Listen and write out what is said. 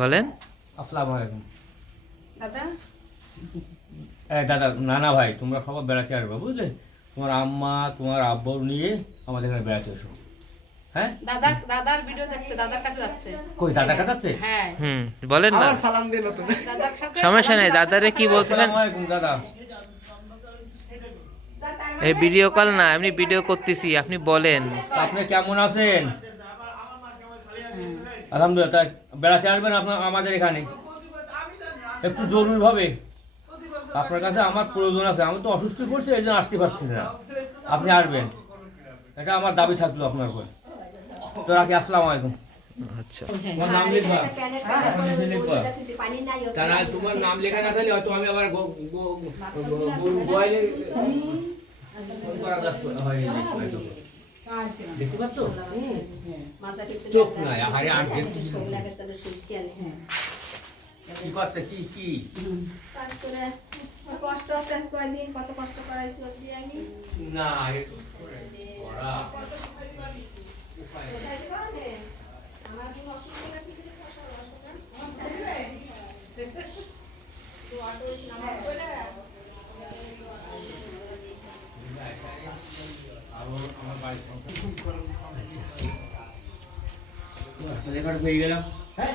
বলেন। আসসালামু আলাইকুম দাদা। দাদা নানা ভাই, তোমরা সবাই বেড়াতে আসবে বুঝলে। তোমার আম্মা তোমার আব্বু নিয়ে আমাদের এখানে বেড়াতে এসো। হ্যাঁ দাদা, দাদার ভিডিও দেখছে, দাদার কাছে যাচ্ছে। কই দাদা কাছে? হ্যাঁ বলেন না, সালাম দিল তুমি। দাদার সাথে সমস্যা নাই। দাদারে কি বলতেছেন? আসসালামু আলাইকুম দাদা। এই ভিডিও কল না, এমনি ভিডিও করতেছি, আপনি বলেন। আপনি কেমন আছেন? আলহামদুলিল্লাহ। তাই বেড়াতে আসবেন আপনার আমাদের এখানে একটু জরুরিভাবে। আপনার কাছে আমার প্রয়োজন আছে, আমি তো অসুস্থ পড়ছি, এই জন্য আসতে পারছি না। আপনি আসবেন, এটা আমার দাবি থাকলো আপনার উপর। তো রাখি, আসসালামু আলাইকুম। আচ্ছা, তোমার নাম লিখবা, তারা তোমার নাম লেখা না থাকলে হয়তো আমি আবার দেখতে পাচ্ছ চোখ নাই। আরে আর কি করতে কি কি কষ্ট আছে, কয়েকদিন কত কষ্ট করাইছি আমি না আমার কোনো অসুবিধা ঠিক আমার বাড়ি হয়ে গেলাম। হ্যাঁ